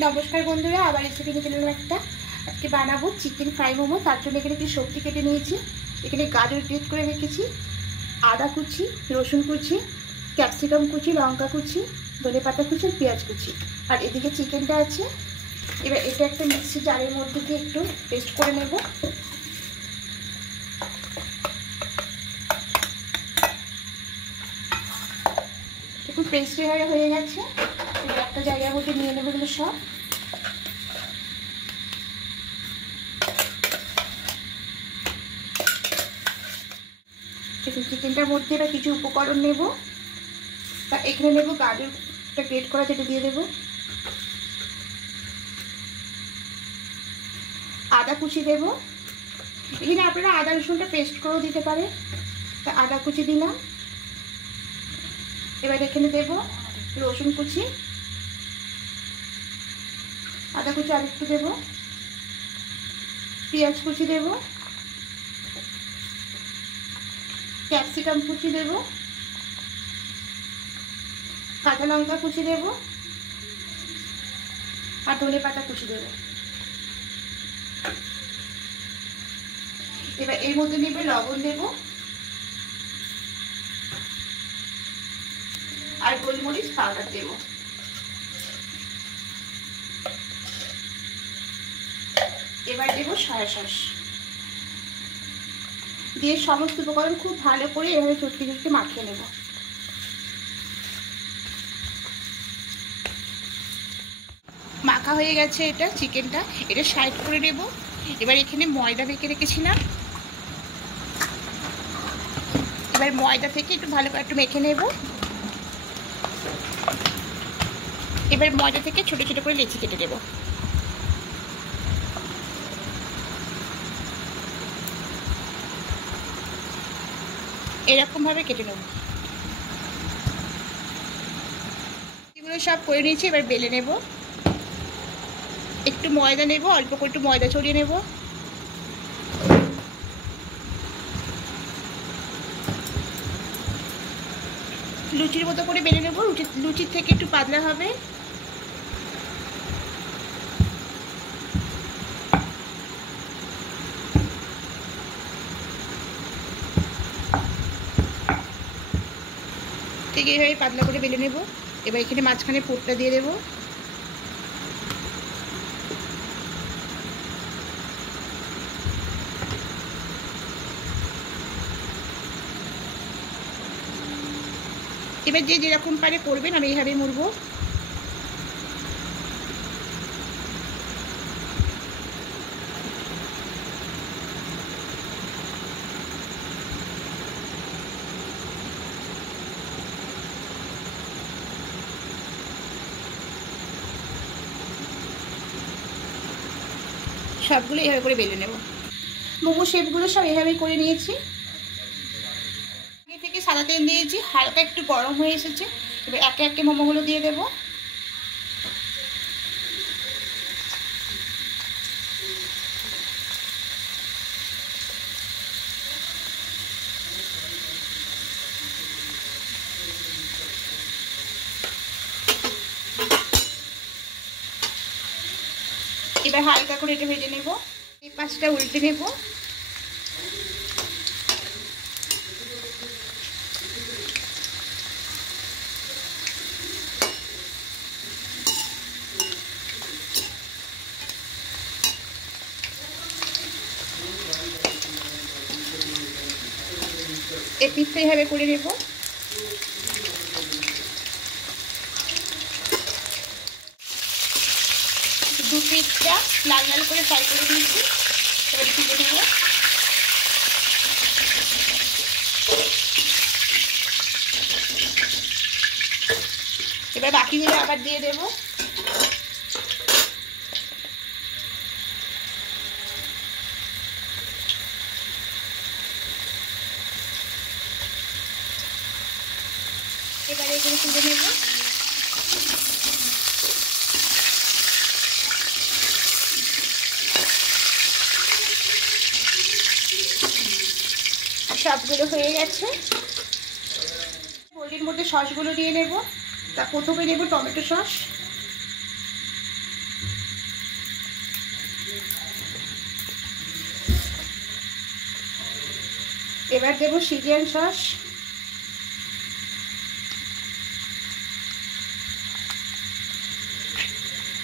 नमस्कार बंधुरा आबार रेसिपि निয়ে চলে একটা আজকে বানাবো চিকেন ফ্রাই মোমো। তার জন্য এখানে কিছু সবজি কেটে নিয়েছি। এখানে গাজর গ্রেট করে রেখেছি, আদা কুচি, রসুন কুচি, ক্যাপসিকাম কুচি, লঙ্কা কুচি, ধনেপাতা কুচি, পেঁয়াজ কুচি। আর এদিকে চিকেনটা আছে। এবার এটা একটা মিক্সি জারের মধ্যে দিয়ে একটু পেস্ট করে নেব। একটু পেস্ট হয়ে গেছে। এবার একটা জায়গার মধ্যে নিয়ে নেব এগুলো সব। চিকেনটার মধ্যে এবার কিছু উপকরণ নেব। তা এখানে নেব গাজরটা গ্রেট করা, যেটা দিয়ে দেব। আদা কুচি দেব। এখানে আপনারা আদা রসুনটা পেস্ট করেও দিতে পারে। তা আদা কুচি দিলাম। এবার এখানে দেব রসুন কুচি, আদা কুচি আর একটু দেব, পেঁয়াজ কুচি দেব, ক্যাপসিকাম কুচি দেব, কাঁচা লঙ্কা কুচি দেব আর ধনেপাতা কুচি দেব। এবার এর মধ্যে নেবে লবণ দেব আর গোলমরিচ পাউডার দেব। এবার দেব সয়া সস দিয়ে সমস্ত উপকরণ খুব ভালো করে এভাবে চটকে চটকে মাখিয়ে নেব। মাখা হয়ে গেছে এটা চিকেনটা। এটা সাইড করে নেব। এবার এখানে ময়দা মেখে রেখেছিলাম। এবার ময়দা থেকে একটু ভালো করে একটু মেখে নেব। এবার ময়দা থেকে ছোট ছোট করে লেচি কেটে দেব। এরকম ভাবে কেটে নেব। এগুলো সব করে নিয়েছি। এবার বেলে নেব। একটু ময়দা নেব, অল্প করে একটু ময়দা ছড়িয়ে নেব। লুচির মতো করে বেলে নেব। লুচির থেকে একটু পাতলা হবে। ঠিক এইভাবে পাতলা করে বেলে নেব। এবার এখানে মাঝখানে পুরটা দিয়ে দেব। এবার যে যেরকম পারে করবেন, আমি এইভাবে মুড়বো। সবগুলো এইভাবে করে বেলে নেব। মোমো শেপগুলো সব এইভাবেই করে নিয়েছি। আগে থেকে সাদা তেল দিয়েছি, হালকা একটু গরম হয়ে এসেছে। এবার একে একে মোমোগুলো দিয়ে দেব। এবার হালকা করে এটা ভেজে নেব। এই পাশটা উল্টে নেব। এই পিসটা এইভাবে করে নেব। দু পিসটা লাল লাল করে ফ্রাই করে দিয়েছি। এবার তুলে নেব। এবার বাকিগুলো আবার দিয়ে দেব। এবারে এগুলো তুলে নেব। সবগুলো হয়ে গেছে। বোলের মধ্যে সসগুলো দিয়ে নেব। তা প্রথমে নেব টমেটো সস, এবার দেবো সিজিয়ান সস,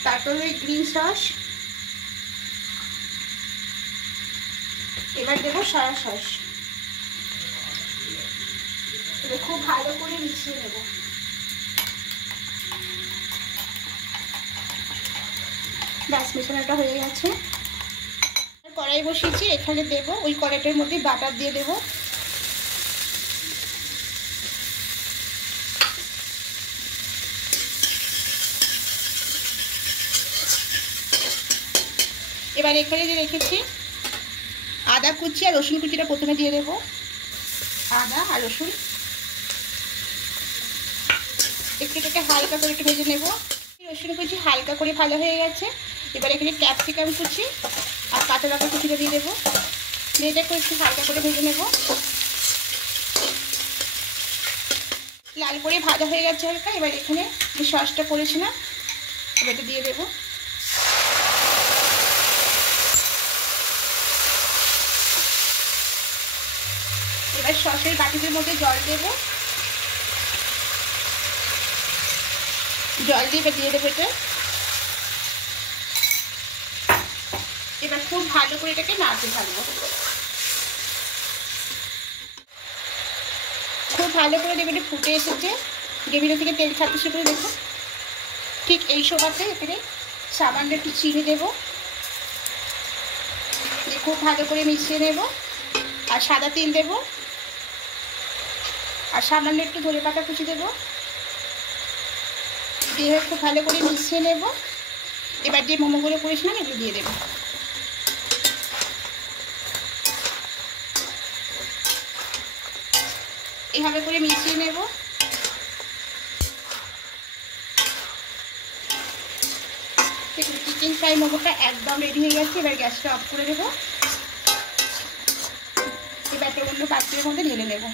তারপর ওই গ্রিন সস, এবার দেবো সয়া সস। এবার খুব ভালো করে মিশিয়ে নেব। ব্যাস, মিশানোটা হয়ে গেছে। কড়াই বসিয়েছি, এখানে দেবো ওই কড়াইটার মধ্যে বাটার দিয়ে দেবো। এবার এখানে যে রেখেছি আদা কুচি আর রসুন কুচিটা প্রথমে দিয়ে দেবো। আদা আর রসুন একটুটাকে হালকা করে একটু ভেজে নেব। রসুন কুচি হালকা করে ভালো হয়ে গেছে। এবার এখানে ক্যাপসিকাম কুচি আর কাঁচা লঙ্কা কুচিটা দিয়ে দেবো। এটাকে একটু হালকা করে ভেজে নেব। লাল করে ভাজা হয়ে গেছে হালকা। এবার এখানে যে সসটা করেছিলাম এবার এটা দিয়ে দেবো। এবার সসের বাটির মধ্যে জল দেবো। জল দিয়ে দিয়ে দেবো এটা। এবার খুব ভালো করে এটাকে নাড়তে থাকবো। খুব ভালো করে গ্রেভিটা ফুটে এসেছে, গ্রেভিটা থেকে তেল ছাড়তে শুরু করে দেখো। ঠিক এই সময়তে এখানে সামান্য একটু চিনি দেবো, খুব ভালো করে মিশিয়ে নেব। আর সাদা তিল দেবো, আর সামান্য একটু ধনেপাতা কুচি দেবো, দিয়ে খুব ভালো করে মিশিয়ে নেব। এবার যে মোমোগুলো করেছিলাম এগুলো দিয়ে দেবো। এভাবে করে মিশিয়ে নেব। চিকেন ফ্রাই মোমোটা একদম রেডি হয়ে গেছে। এবার গ্যাসটা অফ করে দেবো। এবার একটা অন্য পাত্রের মধ্যে ঢেলে নেব।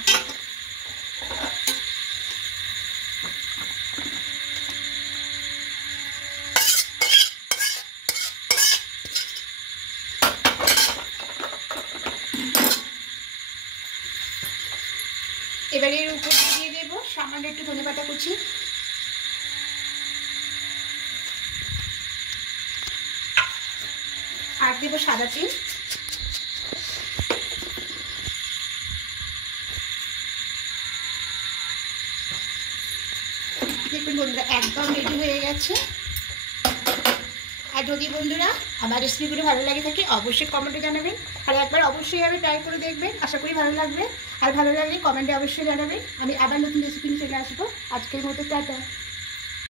এবারে এর উপর দিয়ে দেবো সামান্য একটু ধনেপাতা কুচি, আর দেবো সাদা তিল। দেখুন বন্ধুরা একদম রেডি হয়ে গেছে। আর যদি বন্ধুরা আমার রেসিপিগুলো ভালো লাগে থাকে অবশ্যই কমেন্টে জানাবেন, আর একবার অবশ্যই আমি ট্রাই করে দেখবেন। আশা করি ভালো লাগবে। আর ভালো লাগলে কমেন্টে অবশ্যই জানাবেন। আমি আবার নতুন রেসিপি নিয়ে চলে আসবো। আজকের মতো টাটা।